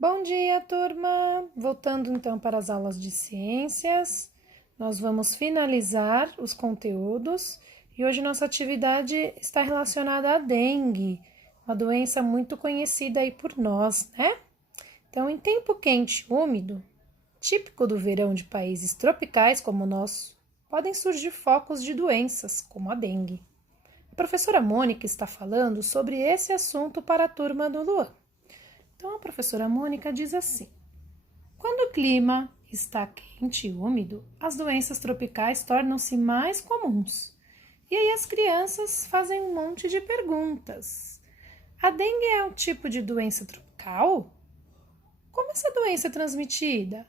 Bom dia, turma! Voltando então para as aulas de ciências, nós vamos finalizar os conteúdos e hoje nossa atividade está relacionada à dengue, uma doença muito conhecida aí por nós, né? Então, em tempo quente e úmido, típico do verão de países tropicais como o nosso, podem surgir focos de doenças, como a dengue. A professora Mônica está falando sobre esse assunto para a turma do Luan. Então, a professora Mônica diz assim: quando o clima está quente e úmido, as doenças tropicais tornam-se mais comuns. E aí as crianças fazem um monte de perguntas. A dengue é um tipo de doença tropical? Como essa doença é transmitida?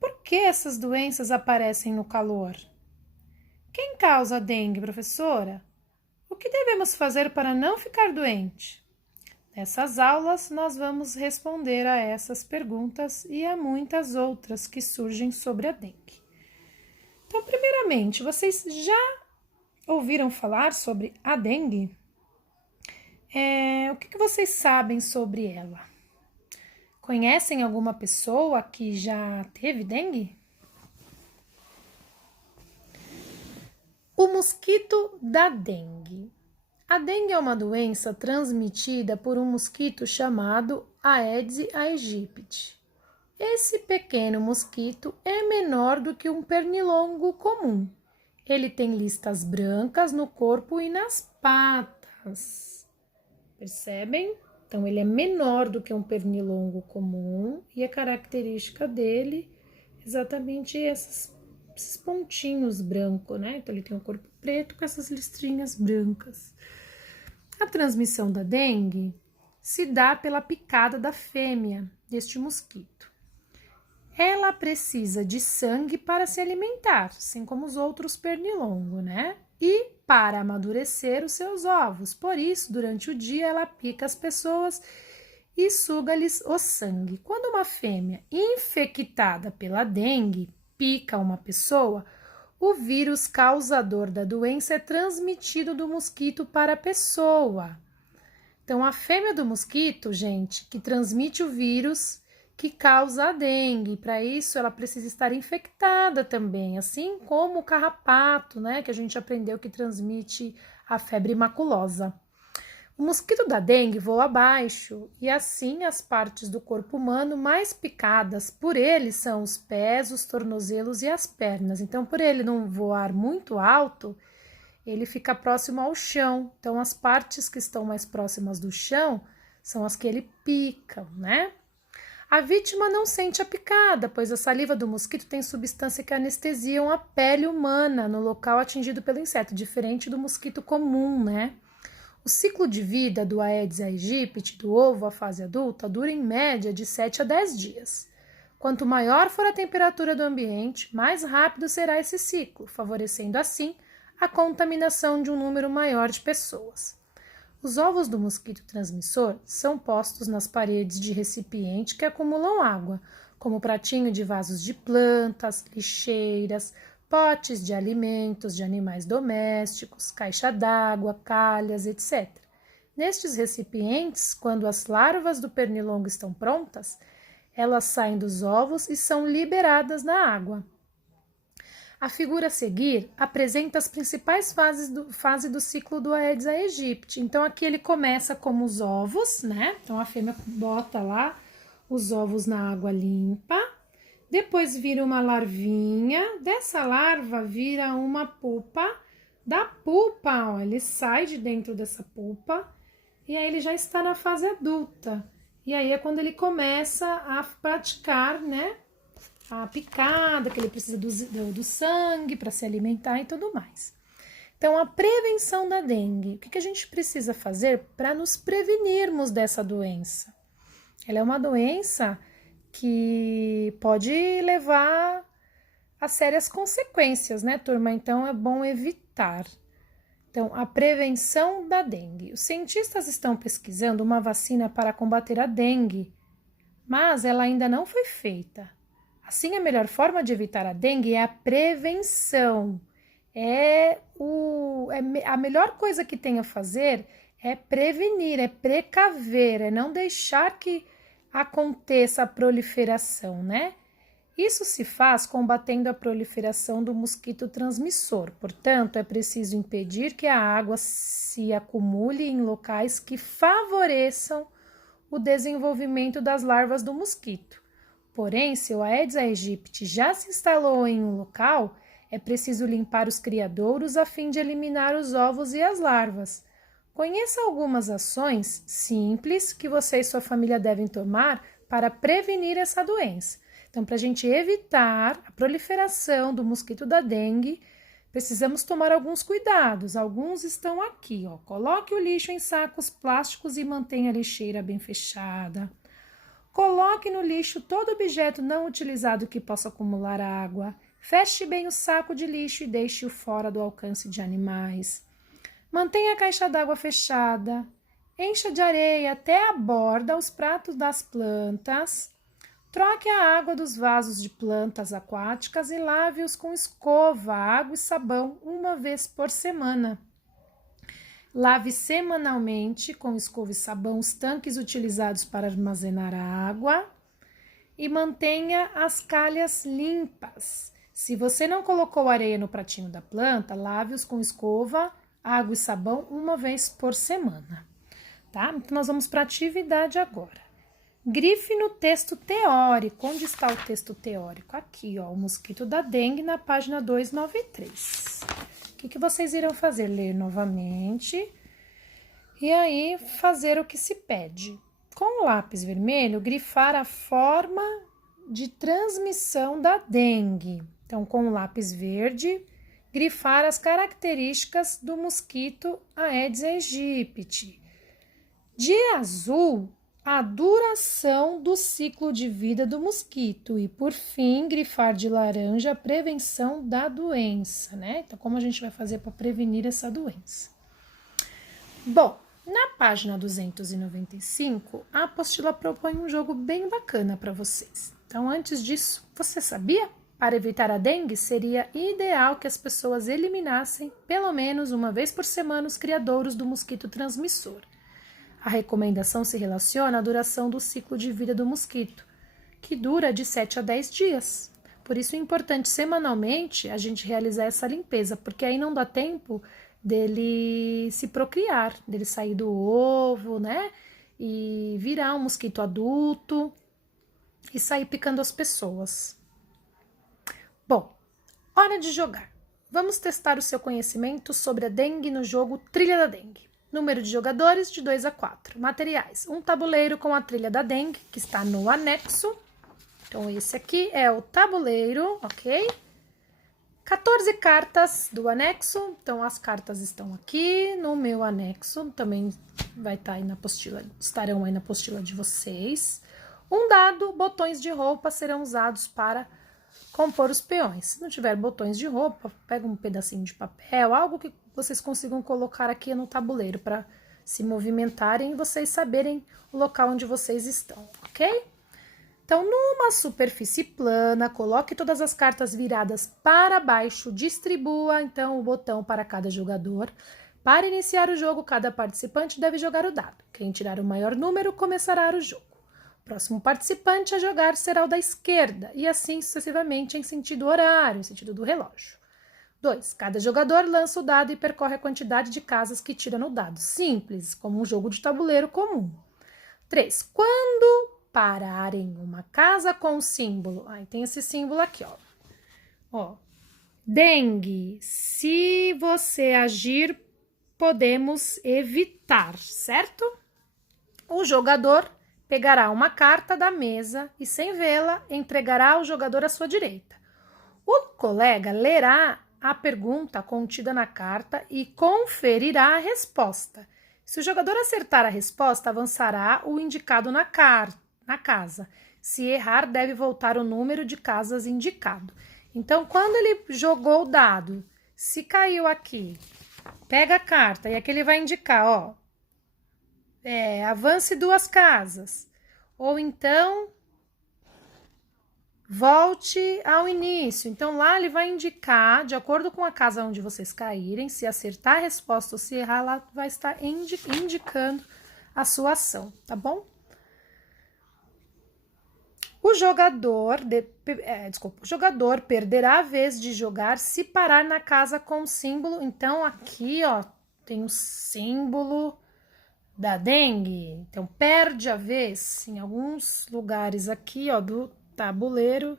Por que essas doenças aparecem no calor? Quem causa a dengue, professora? O que devemos fazer para não ficar doente? Nessas aulas, nós vamos responder a essas perguntas e a muitas outras que surgem sobre a dengue. Então, primeiramente, vocês já ouviram falar sobre a dengue? O que vocês sabem sobre ela? Conhecem alguma pessoa que já teve dengue? O mosquito da dengue. A dengue é uma doença transmitida por um mosquito chamado Aedes aegypti. Esse pequeno mosquito é menor do que um pernilongo comum. Ele tem listas brancas no corpo e nas patas. Percebem? Então, ele é menor do que um pernilongo comum e a característica dele é exatamente esses pontinhos brancos, né? Então, ele tem um corpo preto com essas listrinhas brancas. A transmissão da dengue se dá pela picada da fêmea deste mosquito. Ela precisa de sangue para se alimentar, assim como os outros pernilongos, né? E para amadurecer os seus ovos. Por isso, durante o dia, ela pica as pessoas e suga-lhes o sangue. Quando uma fêmea infectada pela dengue pica uma pessoa, o vírus causador da doença é transmitido do mosquito para a pessoa. Então, a fêmea do mosquito, gente, que transmite o vírus que causa a dengue. Para isso, ela precisa estar infectada também, assim como o carrapato, né, que a gente aprendeu que transmite a febre maculosa. O mosquito da dengue voa abaixo e assim as partes do corpo humano mais picadas por ele são os pés, os tornozelos e as pernas. Então, por ele não voar muito alto, ele fica próximo ao chão. Então, as partes que estão mais próximas do chão são as que ele pica, né? A vítima não sente a picada, pois a saliva do mosquito tem substância que anestesiam a pele humana no local atingido pelo inseto, diferente do mosquito comum, né? O ciclo de vida do Aedes aegypti, do ovo à fase adulta, dura em média de 7 a 10 dias. Quanto maior for a temperatura do ambiente, mais rápido será esse ciclo, favorecendo assim a contaminação de um número maior de pessoas. Os ovos do mosquito transmissor são postos nas paredes de recipiente que acumulam água, como pratinho de vasos de plantas, lixeiras, potes de alimentos de animais domésticos, caixa d'água, calhas, etc. Nestes recipientes, quando as larvas do pernilongo estão prontas, elas saem dos ovos e são liberadas na água. A figura a seguir apresenta as principais fases do ciclo do Aedes aegypti. Então, aqui ele começa como os ovos, né? Então, a fêmea bota lá os ovos na água limpa. Depois vira uma larvinha, dessa larva vira uma pupa, da pupa, ó, ele sai de dentro dessa pupa e aí ele já está na fase adulta. E aí é quando ele começa a praticar, né, a picada, que ele precisa do sangue para se alimentar e tudo mais. Então, a prevenção da dengue, o que a gente precisa fazer para nos prevenirmos dessa doença? Ela é uma doença que pode levar a sérias consequências, né, turma? Então, é bom evitar. Então, a prevenção da dengue. Os cientistas estão pesquisando uma vacina para combater a dengue, mas ela ainda não foi feita. Assim, a melhor forma de evitar a dengue é a prevenção. A melhor coisa que tem a fazer é prevenir, é precaver, é não deixar que aconteça a proliferação, né? Isso se faz combatendo a proliferação do mosquito transmissor. Portanto, é preciso impedir que a água se acumule em locais que favoreçam o desenvolvimento das larvas do mosquito. Porém, se o Aedes aegypti já se instalou em um local, é preciso limpar os criadouros a fim de eliminar os ovos e as larvas. Conheça algumas ações simples que você e sua família devem tomar para prevenir essa doença. Então, para a gente evitar a proliferação do mosquito da dengue, precisamos tomar alguns cuidados. Alguns estão aqui, ó. Coloque o lixo em sacos plásticos e mantenha a lixeira bem fechada. Coloque no lixo todo objeto não utilizado que possa acumular água. Feche bem o saco de lixo e deixe-o fora do alcance de animais. Mantenha a caixa d'água fechada. Encha de areia até a borda os pratos das plantas. Troque a água dos vasos de plantas aquáticas e lave-os com escova, água e sabão uma vez por semana. Lave semanalmente com escova e sabão os tanques utilizados para armazenar a água e mantenha as calhas limpas. Se você não colocou areia no pratinho da planta, lave-os com escova, água e sabão uma vez por semana. Tá? Então, nós vamos para a atividade agora. Grife no texto teórico. Onde está o texto teórico? Aqui, ó, o mosquito da dengue na página 293. O que vocês irão fazer? Ler novamente e aí fazer o que se pede. Com o lápis vermelho, grifar a forma de transmissão da dengue. Então, com o lápis verde, grifar as características do mosquito Aedes aegypti. De azul, a duração do ciclo de vida do mosquito e, por fim, grifar de laranja a prevenção da doença, né? Então, como a gente vai fazer para prevenir essa doença? Bom, na página 295, a apostila propõe um jogo bem bacana para vocês. Então, antes disso, você sabia? Para evitar a dengue, seria ideal que as pessoas eliminassem, pelo menos uma vez por semana, os criadouros do mosquito transmissor. A recomendação se relaciona à duração do ciclo de vida do mosquito, que dura de 7 a 10 dias. Por isso é importante semanalmente a gente realizar essa limpeza, porque aí não dá tempo dele se procriar, dele sair do ovo, né? E virar um mosquito adulto e sair picando as pessoas. Bom, hora de jogar. Vamos testar o seu conhecimento sobre a dengue no jogo Trilha da Dengue. Número de jogadores, de 2 a 4. Materiais, um tabuleiro com a trilha da dengue, que está no anexo. Então, esse aqui é o tabuleiro, ok? 14 cartas do anexo. Então, as cartas estão aqui no meu anexo. Também vai estar aí na apostila, estarão aí na apostila de vocês. Um dado, botões de roupa serão usados para compor os peões. Se não tiver botões de roupa, pega um pedacinho de papel, algo que vocês consigam colocar aqui no tabuleiro para se movimentarem e vocês saberem o local onde vocês estão, ok? Então, numa superfície plana, coloque todas as cartas viradas para baixo, distribua, então, o botão para cada jogador. Para iniciar o jogo, cada participante deve jogar o dado. Quem tirar o maior número começará o jogo. O próximo participante a jogar será o da esquerda, e assim sucessivamente em sentido horário, em sentido do relógio. 2. Cada jogador lança o dado e percorre a quantidade de casas que tira no dado. Simples, como um jogo de tabuleiro comum. 3. Quando parar em uma casa com o símbolo... Aí tem esse símbolo aqui, ó. Dengue. Se você agir, podemos evitar, certo? O jogador pegará uma carta da mesa e, sem vê-la, entregará ao jogador à sua direita. O colega lerá a pergunta contida na carta e conferirá a resposta. Se o jogador acertar a resposta, avançará o indicado na casa. Se errar, deve voltar o número de casas indicado. Então, quando ele jogou o dado, se caiu aqui, pega a carta e aqui ele vai indicar, ó, avance 2 casas. Ou então, volte ao início. Então, lá ele vai indicar, de acordo com a casa onde vocês caírem, se acertar a resposta ou se errar, lá vai estar indicando a sua ação, tá bom? O jogador perderá a vez de jogar se parar na casa com o símbolo. Então, aqui, ó, tem o símbolo da dengue. Então, perde a vez. Em alguns lugares aqui, ó, do tabuleiro,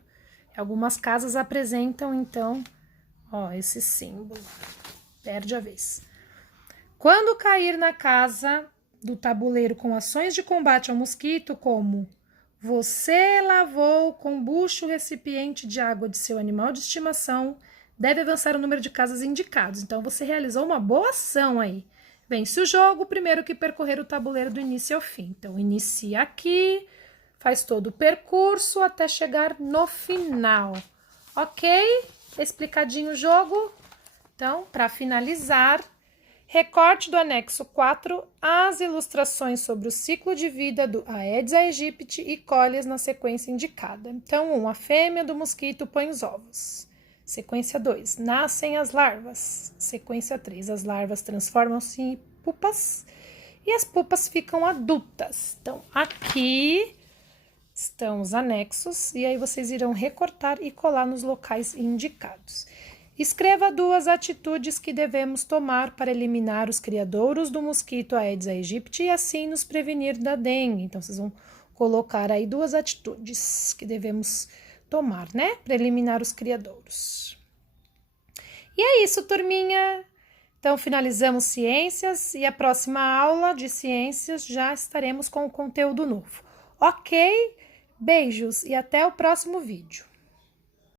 algumas casas apresentam, então, ó, esse símbolo. Perde a vez. Quando cair na casa do tabuleiro com ações de combate ao mosquito, como você lavou com bucho o recipiente de água de seu animal de estimação, deve avançar o número de casas indicados. Então, você realizou uma boa ação aí. Vence o jogo, o primeiro que percorrer o tabuleiro do início ao fim. Então, inicia aqui, faz todo o percurso até chegar no final. Ok? Explicadinho o jogo? Então, para finalizar, recorte do anexo 4 as ilustrações sobre o ciclo de vida do Aedes aegypti e colhe-as na sequência indicada. Então, 1. A fêmea do mosquito põe os ovos. Sequência 2. Nascem as larvas. Sequência 3. As larvas transformam-se em pupas e as pupas ficam adultas. Então, aqui estão os anexos e aí vocês irão recortar e colar nos locais indicados. Escreva 2 atitudes que devemos tomar para eliminar os criadouros do mosquito Aedes aegypti e assim nos prevenir da dengue. Então, vocês vão colocar aí 2 atitudes que devemos tomar, né? Para eliminar os criadouros. E é isso, turminha! Então, finalizamos ciências e a próxima aula de ciências já estaremos com o conteúdo novo. Ok? Beijos e até o próximo vídeo.